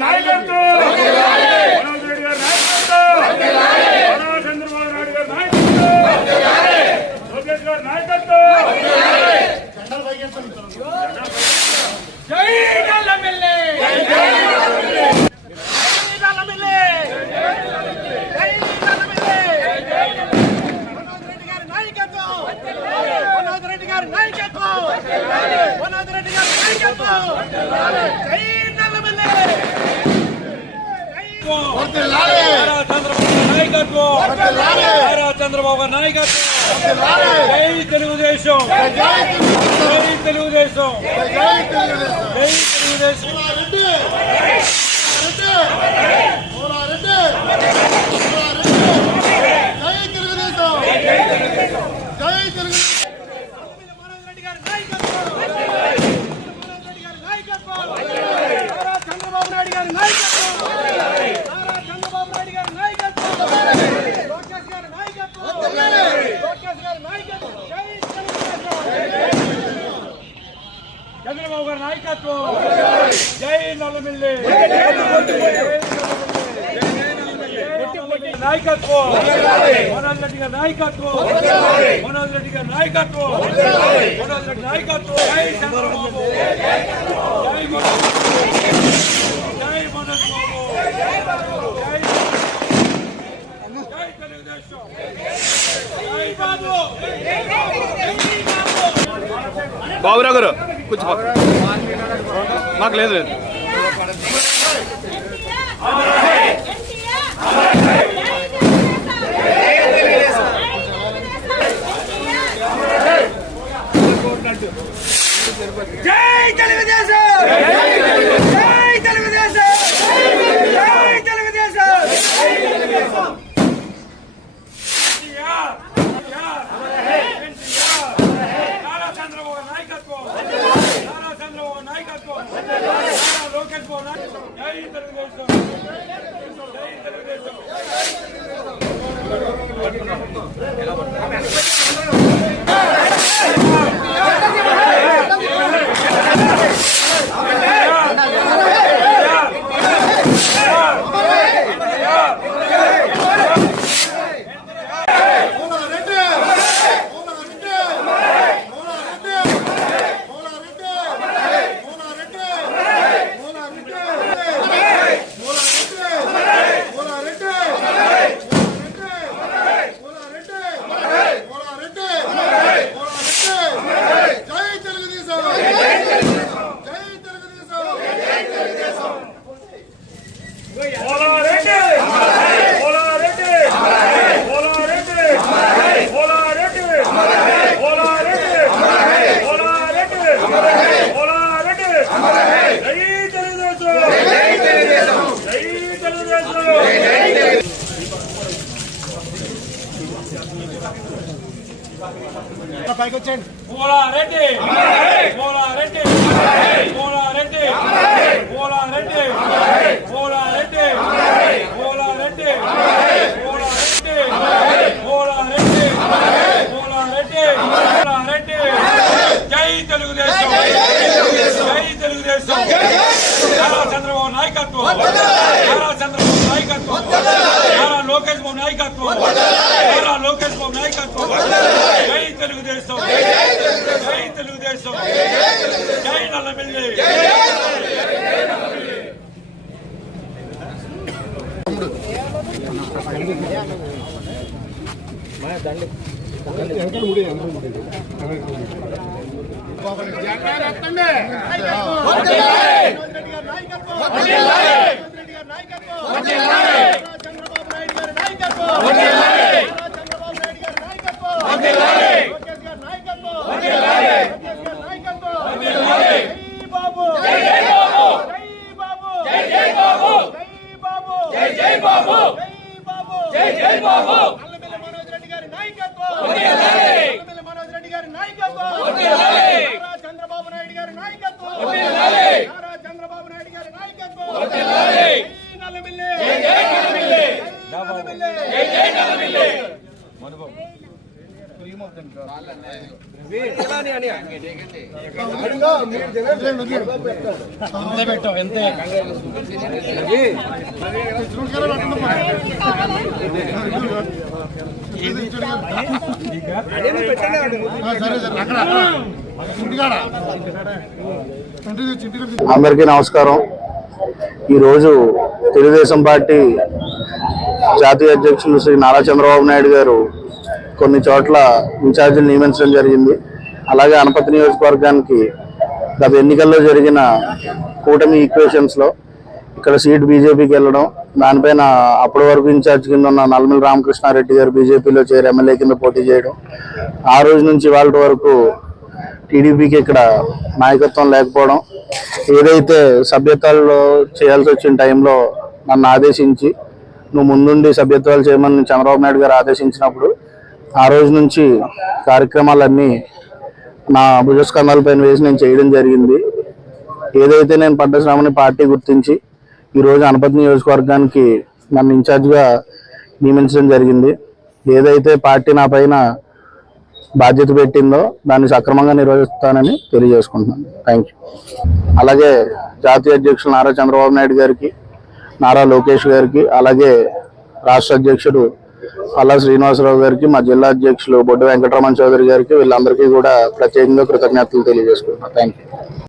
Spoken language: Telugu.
నాయకత్వం మనోజ్ రెడ్డి గారి నాయకత్వం చంద్రబాబు నాయుడు గారి నాయకత్వం లోకేష్ గారి నాయకత్వం జై నల్లమిల్లి చంద్రబాబు నాయకత్వం జై తెలుగుదేశం జై తెలుగుదేశం జై తెలుగుదేశం చంద్రబాబు నాయుడు గారి నాయకత్వం చంద్రబాబు నాయుడు గారి నాయకత్వం లోకేష్ గారి నాయకత్వం లోకేష్ గారి నాయకత్వం చంద్రబాబు గారి నాయకత్వం జై నల్లమిల్లి నాయకత్వం మనోజ్ రెడ్డి గారి నాయకత్వం మనోజ్ రెడ్డి గారి నాయకత్వం మనోజ్ రెడ్డి నాయకత్వం జై చంద్రబాబు జై మనోజ్ జై మనోజ్ బాబు జై తెలుగుదేశం జై బాబు బాబురావు గారు కూర్చో మాకు లేదు లేదు జై తెలుగుదేశం జై తెలుగుదేశం జై తెలుగుదేశం చంద్రబాబు నాయకత్వం చంద్రబాబు నాయకత్వం లోకేష్ బాబు నాయకత్వం జై తెలుగుదేశం జై తెలుగుదేశం పైకి వచ్చేయండి. పోలారెడ్డి పోలారెడ్డి పోలారెడ్డి పోలారెడ్డి పోలారెడ్డి పోలారెడ్డి పోలారెడ్డి పోలారెడ్డి పోలారెడ్డి పోలారెడ్డి జై తెలుగుదేశం జై తెలుగుదేశం చంద్రబాబు నాయకత్వం చంద్రబాబు నాయకత్వం లోకేష్ బాబు నాయకత్వం లోకేష్ బాబు నాయకత్వం జై తెలుగుదేశం జై తెలుగుదేశం జై నల్లమిల్లి మనోజ్ రెడ్డి గారి నాయకత్వం మనోజ్ రెడ్డి గారి నాయకత్వం చంద్రబాబు నాయుడు గారి నాయకత్వం చంద్రబాబు నాయుడు గారి నాయకత్వం పెట్టాం ఎంతే అందరికీ నమస్కారం. ఈరోజు తెలుగుదేశం పార్టీ జాతీయ అధ్యక్షులు శ్రీ నారా చంద్రబాబు నాయుడు గారు కొన్ని చోట్ల ఇన్ఛార్జీలు నియమించడం జరిగింది. అలాగే అనపతి నియోజకవర్గానికి గత ఎన్నికల్లో జరిగిన కూటమి ఈక్వేషన్స్లో ఇక్కడ సీట్ బీజేపీకి వెళ్ళడం, దానిపైన అప్పటి వరకు ఇన్ఛార్జ్ కింద ఉన్న నల్లమిల్లి రామకృష్ణారెడ్డి గారు బీజేపీలో చేరి ఎమ్మెల్యే కింద పోటీ చేయడం, ఆ రోజు నుంచి వాళ్ళ వరకు టీడీపీకి ఇక్కడ నాయకత్వం లేకపోవడం, ఏదైతే సభ్యత్వాల్లో చేయాల్సి వచ్చిన టైంలో నన్ను ఆదేశించి నువ్వు ముందుండి సభ్యత్వాలు చేయమని చంద్రబాబు నాయుడు గారు ఆదేశించినప్పుడు ఆ రోజు నుంచి కార్యక్రమాలన్నీ నా భుజస్కంధాలపైన వేసి నేను చేయడం జరిగింది. ఏదైతే నేను పడ్డ శ్రమని పార్టీ గుర్తించి ఈరోజు అనపతి నియోజకవర్గానికి నన్ను ఇన్ఛార్జ్గా నియమించడం జరిగింది. ఏదైతే పార్టీ నా పైన బాధ్యత పెట్టిందో దాన్ని సక్రమంగా నిర్వహిస్తానని తెలియజేసుకుంటున్నాను. Thank you. అలాగే జాతీయ అధ్యక్షులు నారా చంద్రబాబు నాయుడు గారికి, నారా లోకేష్ గారికి, అలాగే రాష్ట్ర అధ్యక్షుడు పల్లా శ్రీనివాసరావు గారికి, మా జిల్లా అధ్యక్షులు బొడ్డు వెంకటరమణ చౌదరి గారికి, వీళ్ళందరికీ కూడా ప్రత్యేకంగా కృతజ్ఞతలు తెలియజేసుకుంటున్నాను. Thank you.